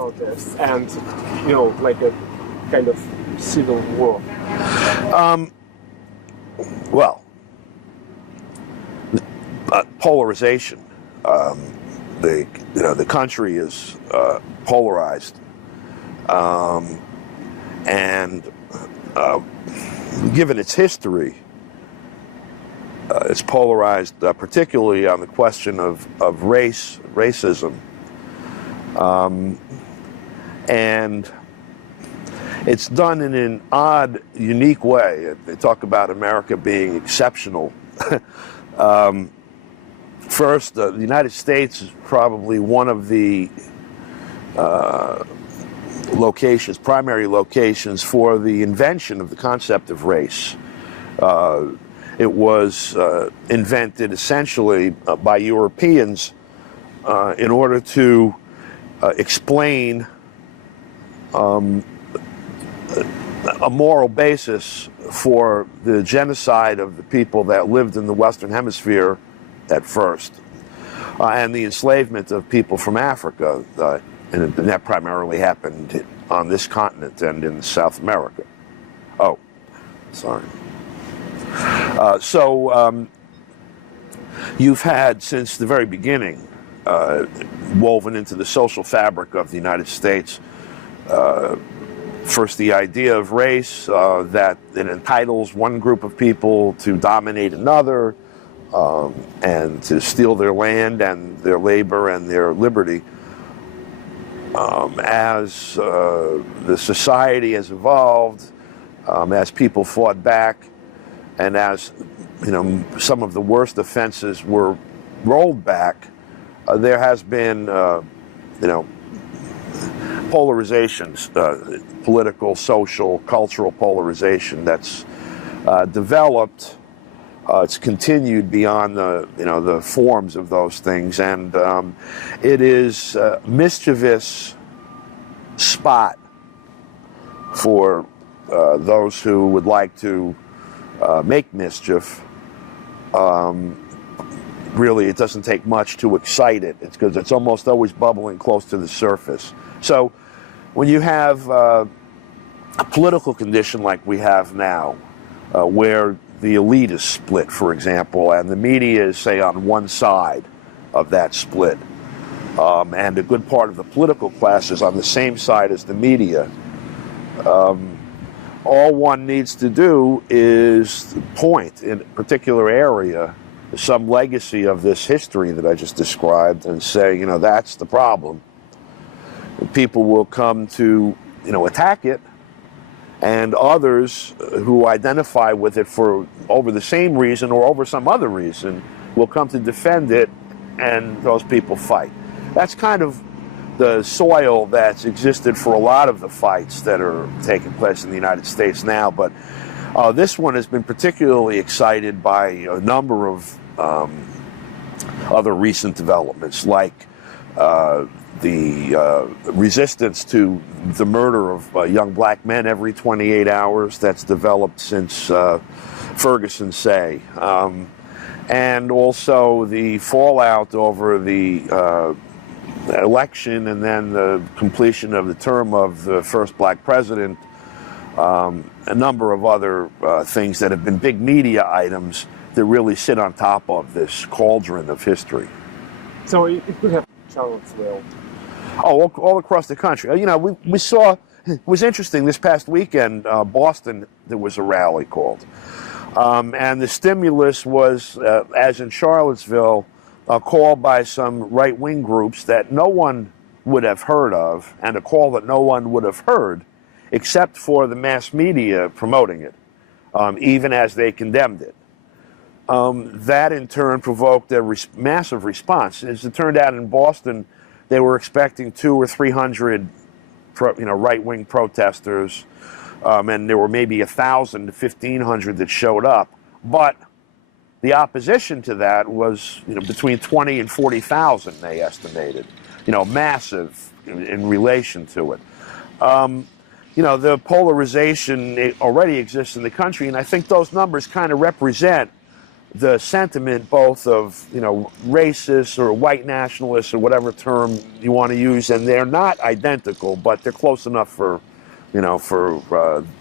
protests and, like a kind of civil war? Well, polarization. The country is polarized, and given its history, it's polarized particularly on the question of racism, and it's done in an odd, unique way. They talk about America being exceptional. First, the United States is probably one of the primary locations for the invention of the concept of race. It was invented essentially by Europeans in order to explain a moral basis for the genocide of the people that lived in the Western Hemisphere at first, and the enslavement of people from Africa, and that primarily happened on this continent and in South America. Oh, sorry. So you've had, since the very beginning, woven into the social fabric of the United States, first the idea of race, that it entitles one group of people to dominate another, and to steal their land and their labor and their liberty. As the society has evolved, as people fought back, and as some of the worst offenses were rolled back, there has been polarizations, political, social, cultural polarization that's developed. It's continued beyond the forms of those things, and it is a mischievous spot for those who would like to make mischief. Really, it doesn't take much to excite it. It's because it's almost always bubbling close to the surface. So when you have a political condition like we have now, where the elite is split, for example, and the media is, say, on one side of that split, and a good part of the political class is on the same side as the media, all one needs to do is point in a particular area some legacy of this history that I just described and say, that's the problem. And people will come to, attack it, and others who identify with it for over the same reason or over some other reason will come to defend it, and those people fight. That's kind of the soil that's existed for a lot of the fights that are taking place in the United States now, but this one has been particularly excited by a number of other recent developments, like the resistance to the murder of young black men every 28 hours that's developed since Ferguson Say, and also the fallout over the election and then the completion of the term of the first black president, a number of other things that have been big media items that really sit on top of this cauldron of history. So it could have Charlottesville. Oh, all across the country. We saw, it was interesting, this past weekend, Boston, there was a rally called. And the stimulus was, as in Charlottesville, called by some right-wing groups that no one would have heard of, and a call that no one would have heard, except for the mass media promoting it, even as they condemned it. That in turn provoked a massive response. As it turned out, in Boston, they were expecting 200 or 300, right-wing protesters, and there were maybe 1,000 to 1,500 that showed up. But the opposition to that was, between 20 and 40,000, they estimated. Massive in relation to it. The polarization already exists in the country, and I think those numbers kind of represent the sentiment both of, racists or white nationalists or whatever term you want to use, and they're not identical, but they're close enough for,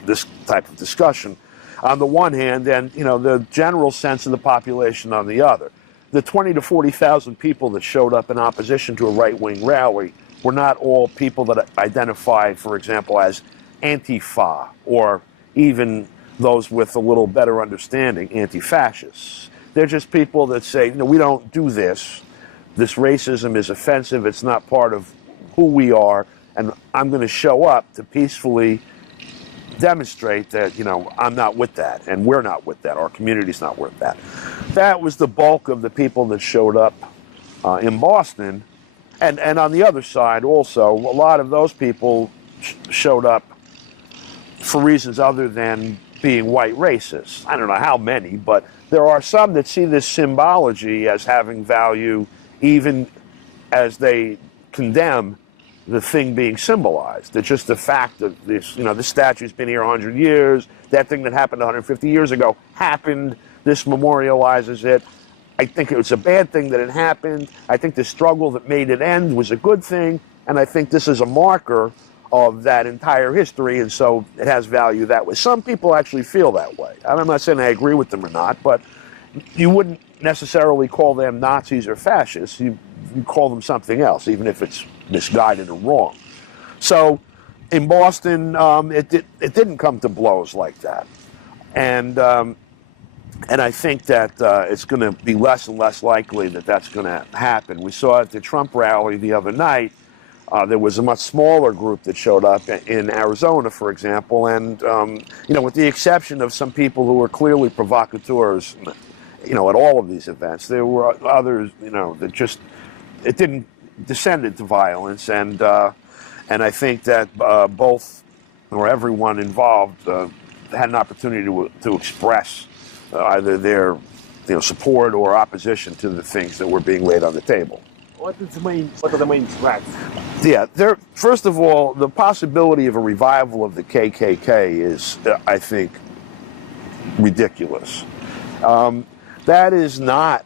this type of discussion on the one hand, and, the general sense of the population on the other. The 20 to 40,000 people that showed up in opposition to a right-wing rally were not all people that identify, for example, as Antifa, or even those with a little better understanding, anti-fascists. They're just people that say, we don't do this. This racism is offensive. It's not part of who we are. And I'm going to show up to peacefully demonstrate that, I'm not with that. And we're not with that. Our community's not with that. That was the bulk of the people that showed up in Boston. And on the other side also, a lot of those people showed up for reasons other than being white racists. I don't know how many, but there are some that see this symbology as having value even as they condemn the thing being symbolized. It's just the fact that this, this statue's been here 100 years, that thing that happened 150 years ago happened, this memorializes it. I think it was a bad thing that it happened. I think the struggle that made it end was a good thing, and I think this is a marker of that entire history, and so it has value that way. Some people actually feel that way. I'm not saying I agree with them or not, but you wouldn't necessarily call them Nazis or fascists. You call them something else, even if it's misguided or wrong. So in Boston, it didn't come to blows like that. And I think that it's going to be less and less likely that that's going to happen. We saw at the Trump rally the other night, there was a much smaller group that showed up in Arizona, for example, and, with the exception of some people who were clearly provocateurs, at all of these events, there were others, that just, it didn't descend into violence, and I think that both, or everyone involved, had an opportunity to express either their, support or opposition to the things that were being laid on the table. What are the main threats? Yeah, first of all, the possibility of a revival of the KKK is, I think, ridiculous. That is not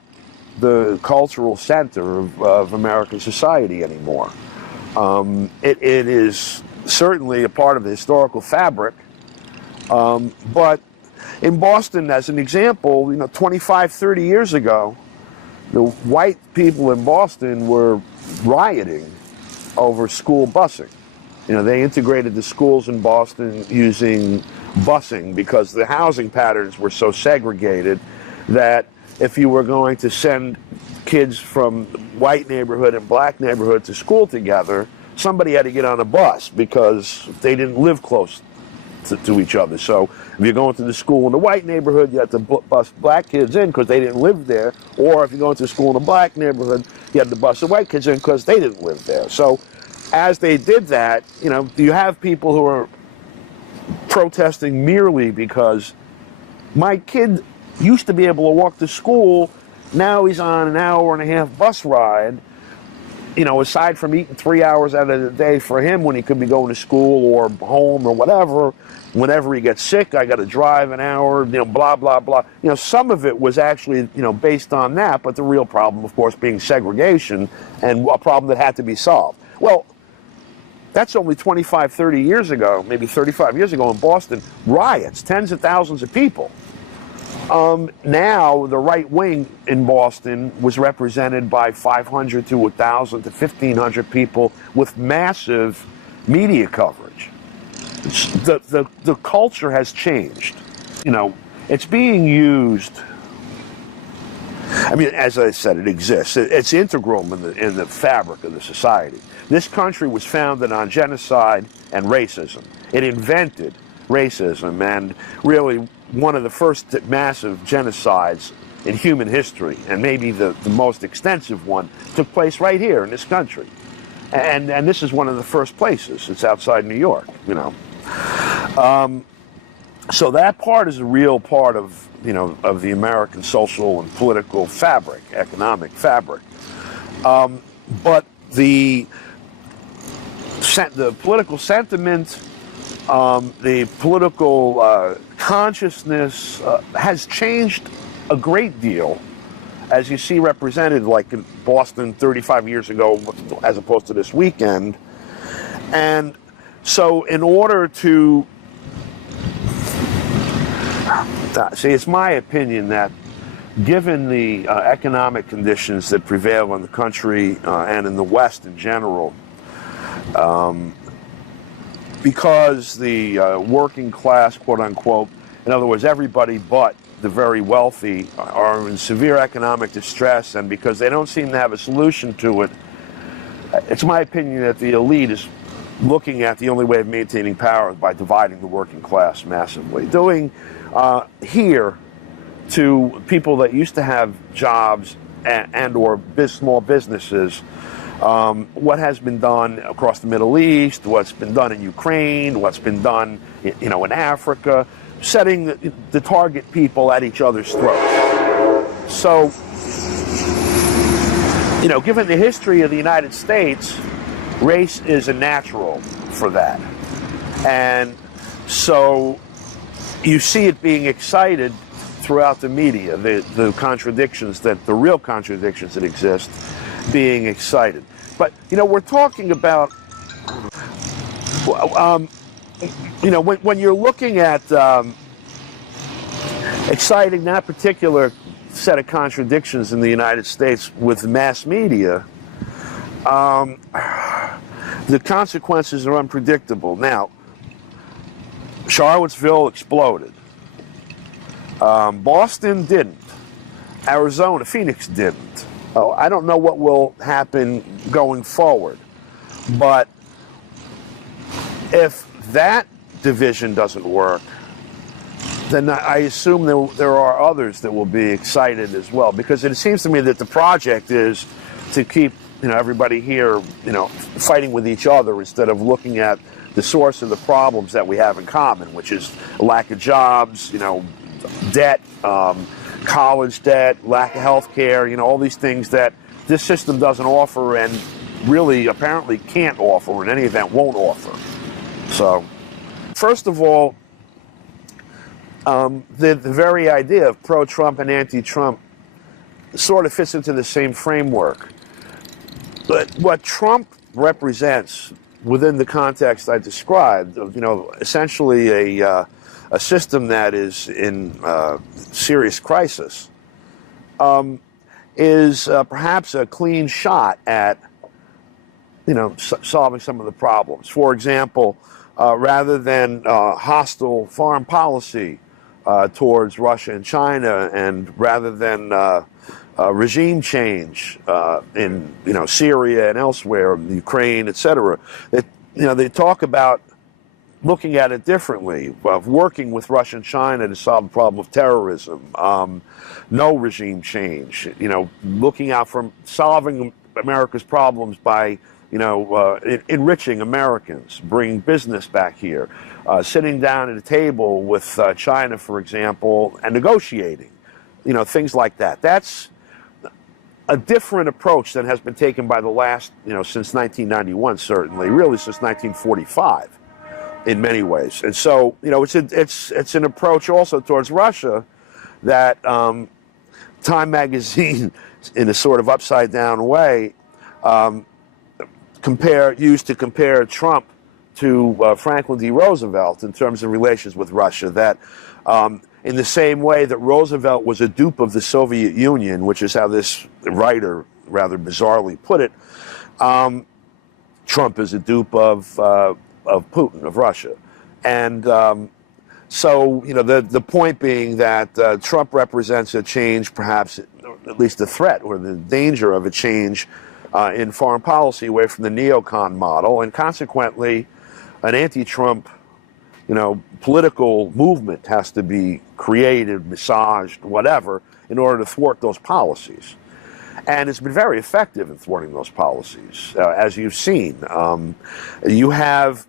the cultural center of American society anymore. It is certainly a part of the historical fabric, but in Boston, as an example, 25, 30 years ago, the white people in Boston were rioting over school busing. They integrated the schools in Boston using busing because the housing patterns were so segregated that if you were going to send kids from white neighborhood and black neighborhood to school together, somebody had to get on a bus because they didn't live close to each other. So if you're going to the school in the white neighborhood, you have to bus black kids in because they didn't live there. Or if you're going to school in a black neighborhood, you had to bus the white kids in because they didn't live there. So as they did that, you have people who are protesting merely because my kid used to be able to walk to school, now he's on an hour and a half bus ride. Aside from eating 3 hours out of the day for him when he could be going to school or home or whatever, whenever he gets sick, I got to drive an hour, blah, blah, blah. Some of it was actually, based on that, but the real problem, of course, being segregation and a problem that had to be solved. Well, that's only 25, 30 years ago, maybe 35 years ago in Boston, riots, tens of thousands of people. Now, the right wing in Boston was represented by 500 to 1,000 to 1,500 people with massive media coverage. The culture has changed. It's being used. I mean, as I said, it exists. It's integral in the fabric of the society. This country was founded on genocide and racism. It invented racism, and really one of the first massive genocides in human history, and maybe the most extensive one, took place right here in this country. And this is one of the first places. It's outside New York, So that part is a real part of, of the American social and political fabric, economic fabric. But the political sentiment, the political consciousness has changed a great deal, as you see represented like in Boston 35 years ago as opposed to this weekend. And so in order to see, it's my opinion that given the economic conditions that prevail in the country and in the West in general, because the working class, quote unquote, in other words, everybody but the very wealthy are in severe economic distress, and because they don't seem to have a solution to it, it's my opinion that the elite is looking at the only way of maintaining power by dividing the working class massively. Doing here to people that used to have jobs and or small businesses, what has been done across the Middle East, what's been done in Ukraine, what's been done, in Africa, setting the target people at each other's throats. So, given the history of the United States, race is a natural for that. And so you see it being excited throughout the media, the contradictions, the real contradictions that exist being excited. But, we're talking about, when you're looking at exciting that particular set of contradictions in the United States with mass media, the consequences are unpredictable. Now, Charlottesville exploded. Boston didn't. Arizona, Phoenix didn't. Oh, I don't know what will happen going forward. But if that division doesn't work, then I assume there are others that will be excited as well. Because it seems to me that the project is to keep everybody here fighting with each other instead of looking at the source of the problems that we have in common, which is lack of jobs, debt, college debt, lack of health care, all these things that this system doesn't offer and really apparently can't offer, or in any event won't offer. So, first of all, the very idea of pro-Trump and anti-Trump sort of fits into the same framework. But what Trump represents within the context I described, of, essentially a system that is in serious crisis, is perhaps a clean shot at, solving some of the problems. For example, rather than hostile foreign policy towards Russia and China, and rather than regime change in Syria and elsewhere, Ukraine, etc., they talk about looking at it differently, of working with Russia and China to solve the problem of terrorism, no regime change, looking out for solving America's problems by, enriching Americans, bringing business back here, sitting down at a table with China, for example, and negotiating, things like that. That's a different approach than has been taken by the last, since 1991, certainly, really since 1945. In many ways. And so, it's an approach also towards Russia that Time magazine, in a sort of upside down way, used to compare Trump to Franklin D. Roosevelt in terms of relations with Russia, that in the same way that Roosevelt was a dupe of the Soviet Union, which is how this writer rather bizarrely put it, Trump is a dupe of Putin, of Russia. And so, the point being that Trump represents a change, perhaps at least a threat or the danger of a change in foreign policy away from the neocon model, and consequently an anti-Trump, political movement has to be created, massaged, whatever, in order to thwart those policies. And it's been very effective in thwarting those policies, as you've seen. You have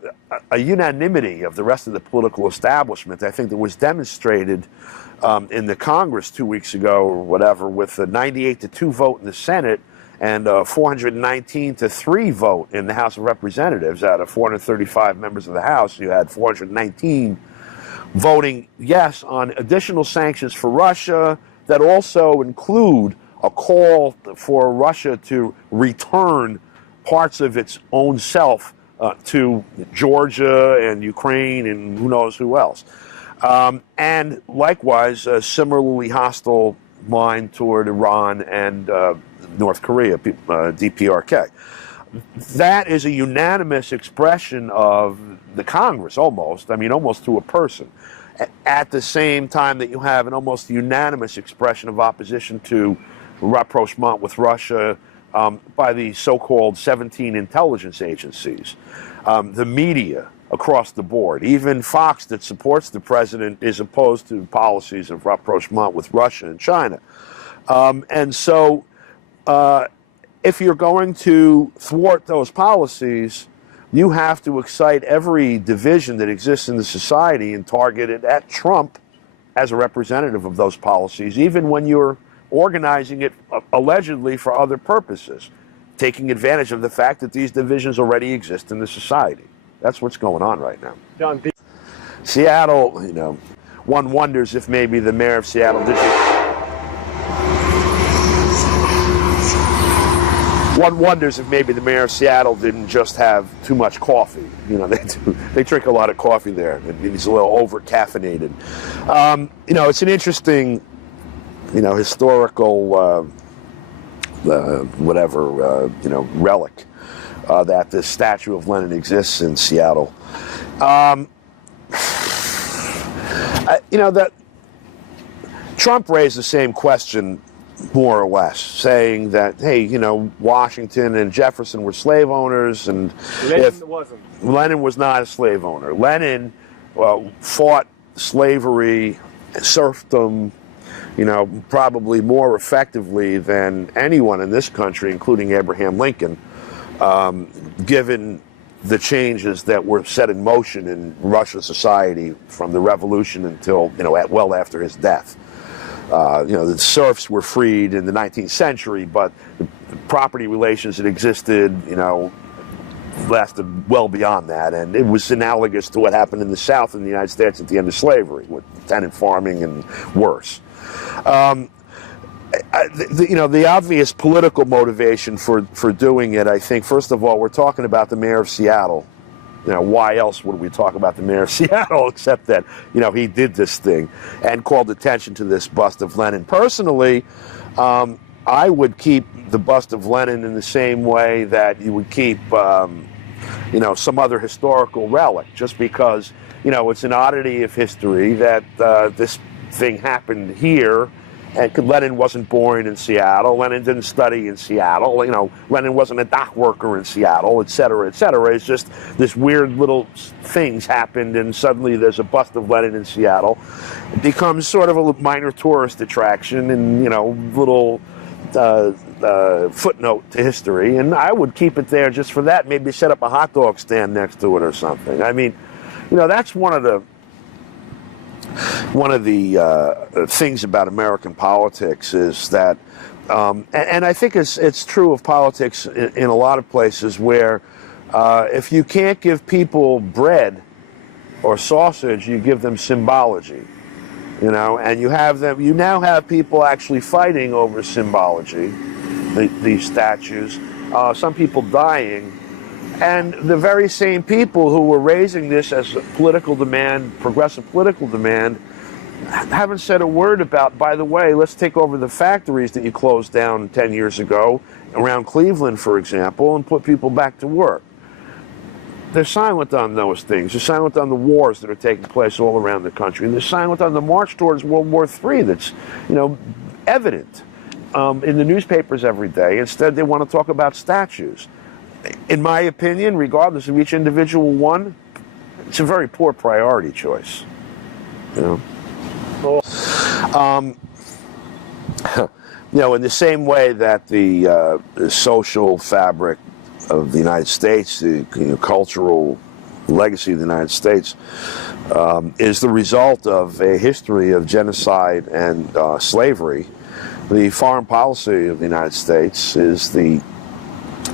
a unanimity of the rest of the political establishment, I think, that was demonstrated in the Congress 2 weeks ago or whatever, with a 98-2 vote in the Senate and a 419-3 vote in the House of Representatives. Out of 435 members of the House, you had 419 voting yes on additional sanctions for Russia, that also include a call for Russia to return parts of its own self to Georgia and Ukraine and who knows who else. And likewise, a similarly hostile line toward Iran and North Korea, DPRK. That is a unanimous expression of the Congress, almost to a person, at the same time that you have an almost unanimous expression of opposition to rapprochement with Russia by the so-called 17 intelligence agencies, the media across the board. Even Fox, that supports the president, is opposed to policies of rapprochement with Russia and China. And so if you're going to thwart those policies, you have to excite every division that exists in the society and target it at Trump as a representative of those policies, even when you're organizing it allegedly for other purposes, taking advantage of the fact that these divisions already exist in the society. That's what's going on right now. John, Seattle, one wonders if maybe the mayor of Seattle didn't just have too much coffee. They drink a lot of coffee there. He's a little over-caffeinated. It's an interesting, historical, relic that this statue of Lenin exists in Seattle. That Trump raised the same question, more or less, saying that, hey, Washington and Jefferson were slave owners, and Lenin was not a slave owner. Lenin fought slavery, serfdom, probably more effectively than anyone in this country, including Abraham Lincoln, given the changes that were set in motion in Russian society from the revolution until, well after his death. The serfs were freed in the 19th century, but the property relations that existed, lasted well beyond that. And it was analogous to what happened in the South in the United States at the end of slavery, with tenant farming and worse. The obvious political motivation for doing it, I think, first of all, we're talking about the mayor of Seattle. Why else would we talk about the mayor of Seattle except that, he did this thing and called attention to this bust of Lenin. Personally, I would keep the bust of Lenin in the same way that you would keep, some other historical relic, just because, it's an oddity of history that this thing happened here. And Lenin wasn't born in Seattle. Lenin didn't study in Seattle. Lenin wasn't a dock worker in Seattle, et cetera, et cetera. It's just this weird little things happened, and suddenly there's a bust of Lenin in Seattle. It becomes sort of a minor tourist attraction and, little footnote to history. And I would keep it there just for that. Maybe set up a hot dog stand next to it or something. That's one of the things about American politics is that, and I think it's true of politics in a lot of places, where if you can't give people bread or sausage, you give them symbology, and you now have people actually fighting over symbology, these statues, some people dying. And the very same people who were raising this as a political demand, progressive political demand, haven't said a word about, by the way, let's take over the factories that you closed down 10 years ago around Cleveland, for example, and put people back to work. They're silent on those things. They're silent on the wars that are taking place all around the country. And they're silent on the march towards World War III that's, evident in the newspapers every day. Instead, they want to talk about statues. In my opinion, regardless of each individual one, it's a very poor priority choice. In the same way that the social fabric of the United States, the cultural legacy of the United States, is the result of a history of genocide and slavery, the foreign policy of the United States is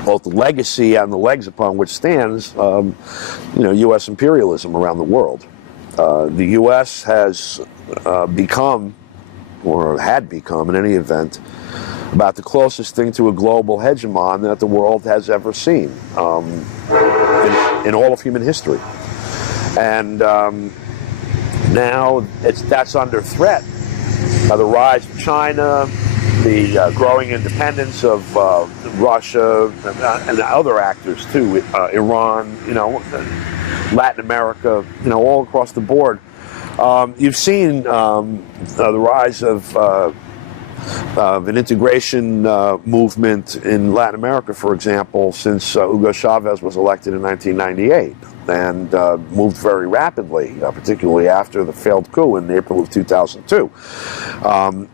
both the legacy and the legs upon which stands, U.S. imperialism around the world. The U.S. has become or had become in any event, about the closest thing to a global hegemon that the world has ever seen in all of human history. And now that's under threat by the rise of China, the growing independence of Russia and other actors too, Iran, Latin America, all across the board. You've seen the rise of an integration movement in Latin America, for example, since Hugo Chavez was elected in 1998, and moved very rapidly, particularly after the failed coup in April of 2002,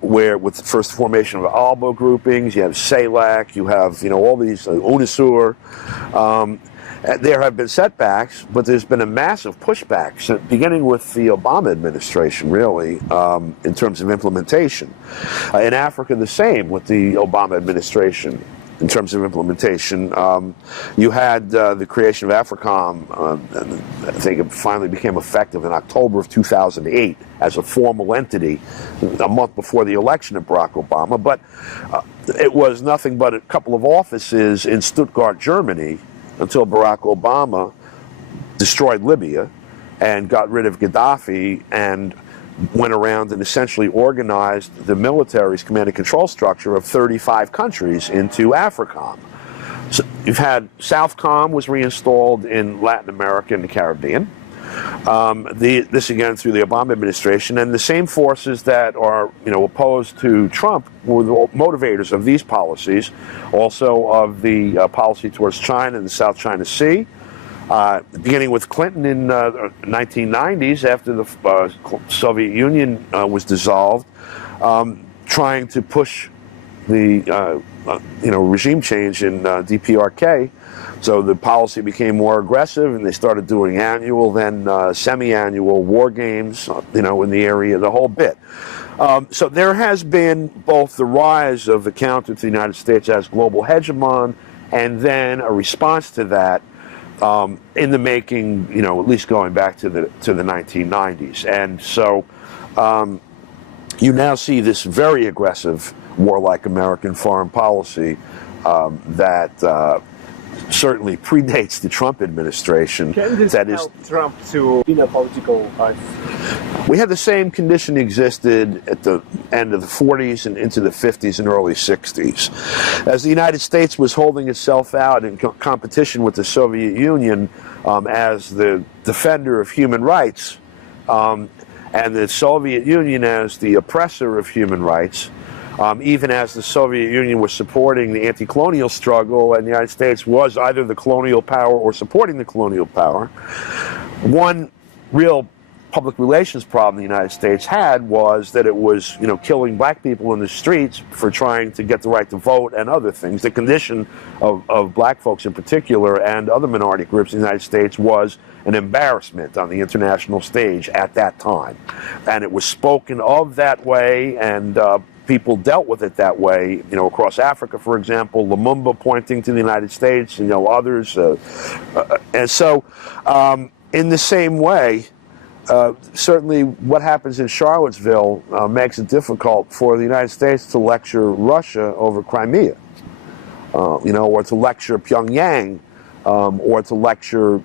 where with the first formation of ALBA groupings, you have CELAC, you have all these UNASUR. There have been setbacks, but there's been a massive pushback, beginning with the Obama administration, really, in terms of implementation. In Africa, the same with the Obama administration in terms of implementation. You had the creation of AFRICOM, I think it finally became effective in October of 2008 as a formal entity, a month before the election of Barack Obama, but it was nothing but a couple of offices in Stuttgart, Germany, until Barack Obama destroyed Libya and got rid of Gaddafi and went around and essentially organized the military's command and control structure of 35 countries into AFRICOM. So you've had Southcom was reinstalled in Latin America and the Caribbean. This again through the Obama administration, and the same forces that are opposed to Trump were the motivators of these policies, also of the policy towards China and the South China Sea, beginning with Clinton in the 1990s after the Soviet Union was dissolved, trying to push the regime change in DPRK. So the policy became more aggressive, and they started doing annual, then semi-annual war games, in the area, the whole bit. So there has been both the rise of the counter to the United States as global hegemon, and then a response to that in the making, at least going back to the 1990s. And so you now see this very aggressive, warlike American foreign policy that certainly predates the Trump administration. Can this help Trump to in a political life? We had the same condition existed at the end of the 40s and into the 50s and early 60s. As the United States was holding itself out in competition with the Soviet Union as the defender of human rights, and the Soviet Union as the oppressor of human rights, even as the Soviet Union was supporting the anti-colonial struggle and the United States was either the colonial power or supporting the colonial power, one real public relations problem the United States had was that it was, killing black people in the streets for trying to get the right to vote and other things. The condition of black folks in particular and other minority groups in the United States was an embarrassment on the international stage at that time. And it was spoken of that way, and people dealt with it that way, across Africa, for example, Lumumba pointing to the United States, others. And so, in the same way, certainly what happens in Charlottesville makes it difficult for the United States to lecture Russia over Crimea, or to lecture Pyongyang, or to lecture,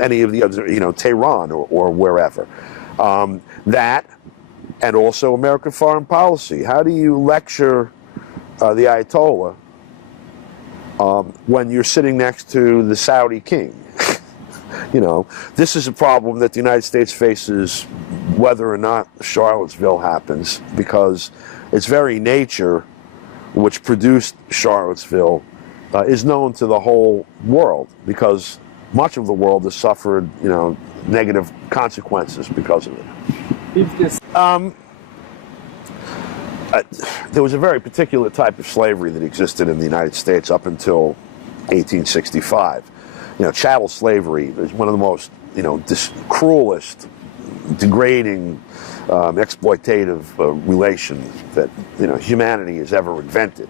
any of the other, Tehran or wherever. That, and also American foreign policy. How do you lecture the Ayatollah when you're sitting next to the Saudi king? This is a problem that the United States faces whether or not Charlottesville happens, because its very nature, which produced Charlottesville, is known to the whole world, because much of the world has suffered, negative consequences because of it. There was a very particular type of slavery that existed in the United States up until 1865. Chattel slavery is one of the most, cruelest, degrading, exploitative relations that, humanity has ever invented.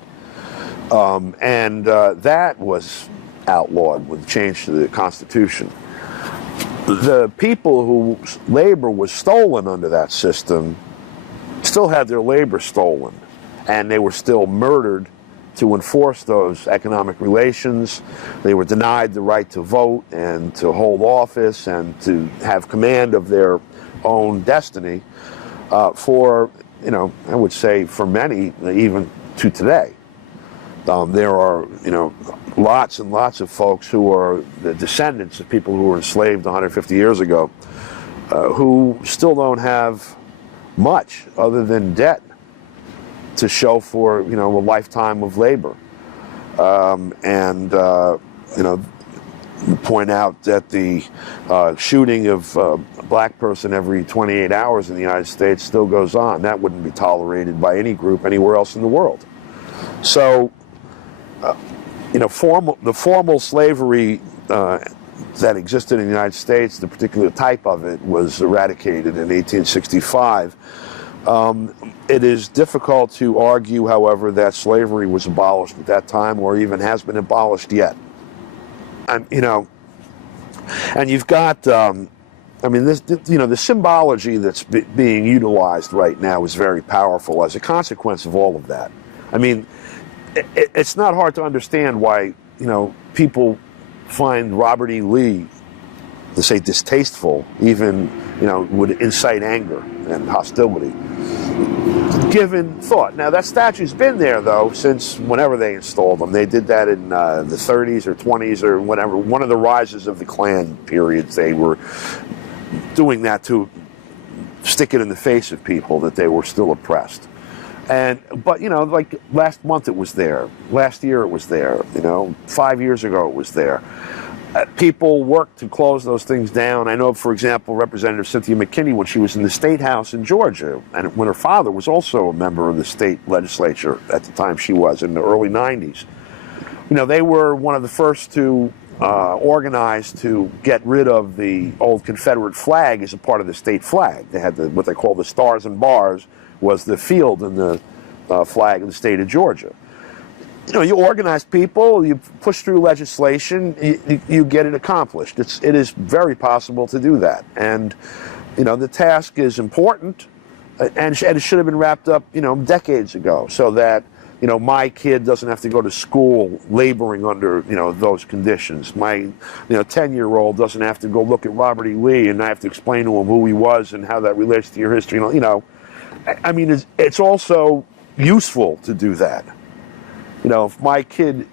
And that was outlawed with the change to the Constitution. The people whose labor was stolen under that system still had their labor stolen, and they were still murdered to enforce those economic relations. They were denied the right to vote and to hold office and to have command of their own destiny for, you know, I would say for many, even to today. There are, you know, lots and lots of folks who are the descendants of people who were enslaved 150 years ago who still don't have much other than debt to show for, you know, a lifetime of labor. You know, point out that the shooting of a black person every 28 hours in the United States still goes on. That wouldn't be tolerated by any group anywhere else in the world. So, you know, the formal slavery that existed in the United States, the particular type of it, was eradicated in 1865. It is difficult to argue, however, that slavery was abolished at that time or even has been abolished yet. And, you know, and you've got, I mean, this, you know, the symbology that's being utilized right now is very powerful as a consequence of all of that. I mean, it's not hard to understand why, you know, people find Robert E. Lee, to say distasteful, even, you know, would incite anger and hostility, given thought. Now, that statue's been there, though, since whenever they installed them. They did that in the 30s or 20s or whatever. One of the rises of the Klan periods, they were doing that to stick it in the face of people that they were still oppressed. But, you know, like last month it was there. Last year it was there. You know, 5 years ago it was there. People worked to close those things down. I know, for example, Representative Cynthia McKinney, when she was in the State House in Georgia, and when her father was also a member of the state legislature at the time she was, in the early 90s, you know, they were one of the first to organize to get rid of the old Confederate flag as a part of the state flag. They had what they call the stars and bars, was the field in the flag of the state of Georgia. You know, you organize people, you push through legislation, you get it accomplished. It is very possible to do that. And, you know, the task is important, and it should have been wrapped up, you know, decades ago, so that, you know, my kid doesn't have to go to school laboring under, you know, those conditions. My, you know, 10-year-old doesn't have to go look at Robert E. Lee and I have to explain to him who he was and how that relates to your history. You know, I mean, it's also useful to do that. You know, if my kid,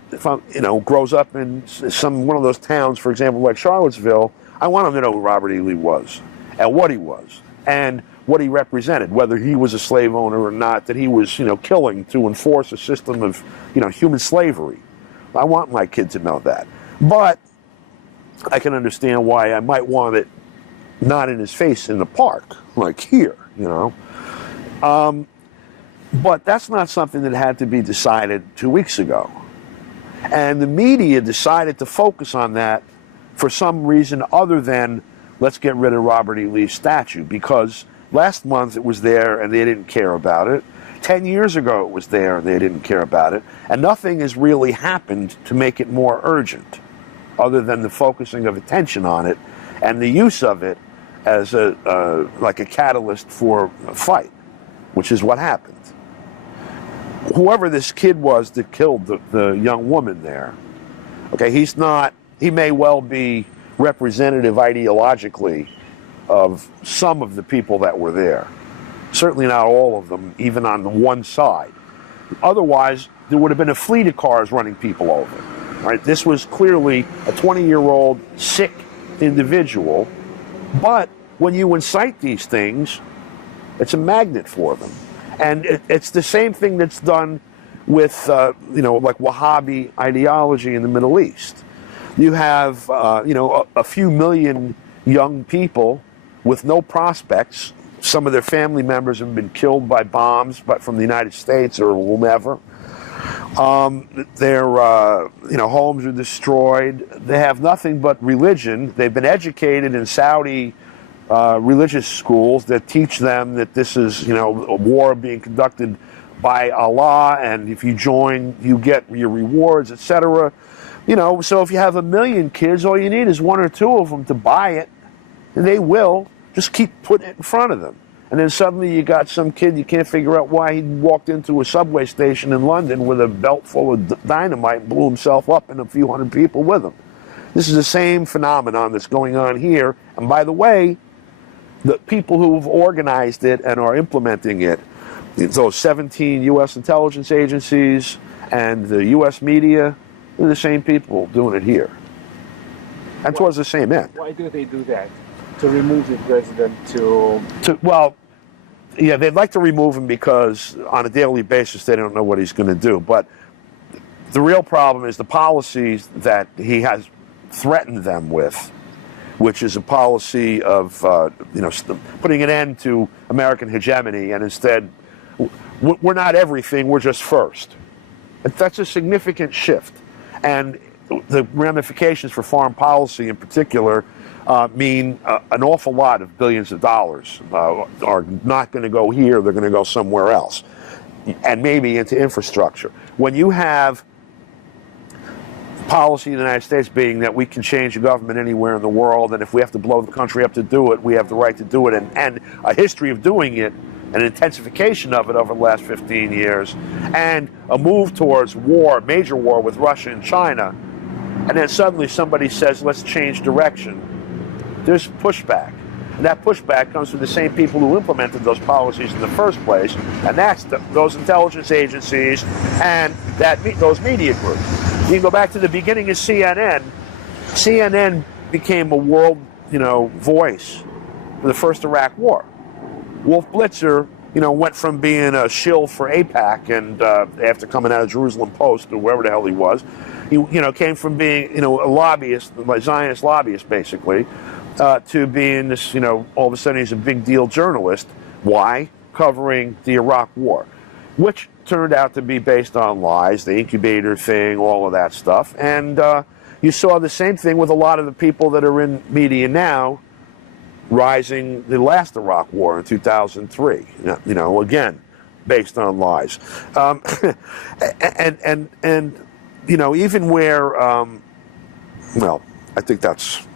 you know, grows up in one of those towns, for example, like Charlottesville, I want him to know who Robert E. Lee was and what he was and what he represented, whether he was a slave owner or not, that he was, you know, killing to enforce a system of, you know, human slavery. I want my kid to know that. But I can understand why I might want it not in his face in the park, like here, you know. But that's not something that had to be decided 2 weeks ago. And the media decided to focus on that for some reason other than let's get rid of Robert E. Lee's statue, because last month it was there and they didn't care about it. 10 years ago it was there and they didn't care about it. And nothing has really happened to make it more urgent other than the focusing of attention on it and the use of it as like a catalyst for a fight, which is what happened. Whoever this kid was that killed the young woman there, okay, he may well be representative ideologically of some of the people that were there. Certainly not all of them, even on the one side. Otherwise, there would have been a fleet of cars running people over, right? This was clearly a 20-year-old sick individual, but when you incite these things, it's a magnet for them. And it's the same thing that's done with, you know, like Wahhabi ideology in the Middle East. You have, you know, a few million young people with no prospects. Some of their family members have been killed by bombs, but from the United States or whomever. Their, you know, homes are destroyed. They have nothing but religion. They've been educated in Saudi religious schools that teach them that this is, you know, a war being conducted by Allah, and if you join, you get your rewards, etc. You know, so if you have 1 million kids, all you need is 1 or 2 of them to buy it, and they will. Just keep putting it in front of them. And then suddenly you got some kid, you can't figure out why he walked into a subway station in London with a belt full of dynamite and blew himself up and a few hundred people with him. This is the same phenomenon that's going on here. And by the way, the people who've organized it and are implementing it, those 17 U.S. intelligence agencies and the U.S. media, they're the same people doing it here. And towards the same end. Why do they do that? To remove the president well, yeah, they'd like to remove him because on a daily basis they don't know what he's going to do. But the real problem is the policies that he has threatened them with, which is a policy of putting an end to American hegemony, and instead, we're not everything, we're just first. That's a significant shift. And the ramifications for foreign policy in particular mean an awful lot of billions of dollars are not going to go here, they're going to go somewhere else, and maybe into infrastructure. When you have policy in the United States being that we can change the government anywhere in the world, and if we have to blow the country up to do it, we have the right to do it, and a history of doing it, an intensification of it over the last 15 years, and a move towards war, major war with Russia and China, and then suddenly somebody says, let's change direction. There's pushback. And that pushback comes from the same people who implemented those policies in the first place, and that's those intelligence agencies and those media groups. You can go back to the beginning of CNN. CNN became a world, voice for the first Iraq War. Wolf Blitzer, went from being a shill for AIPAC, and after coming out of Jerusalem Post or wherever the hell he was, he came from being a lobbyist, a Zionist lobbyist basically, to being this, all of a sudden he's a big deal journalist. Why? Covering the Iraq War, which turned out to be based on lies, the incubator thing, all of that stuff. And you saw the same thing with a lot of the people that are in media now, rising the last Iraq War in 2003. Again, based on lies. And even where, well, I think that's